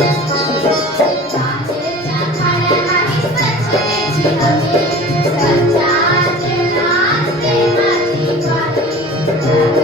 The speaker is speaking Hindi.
Thank you.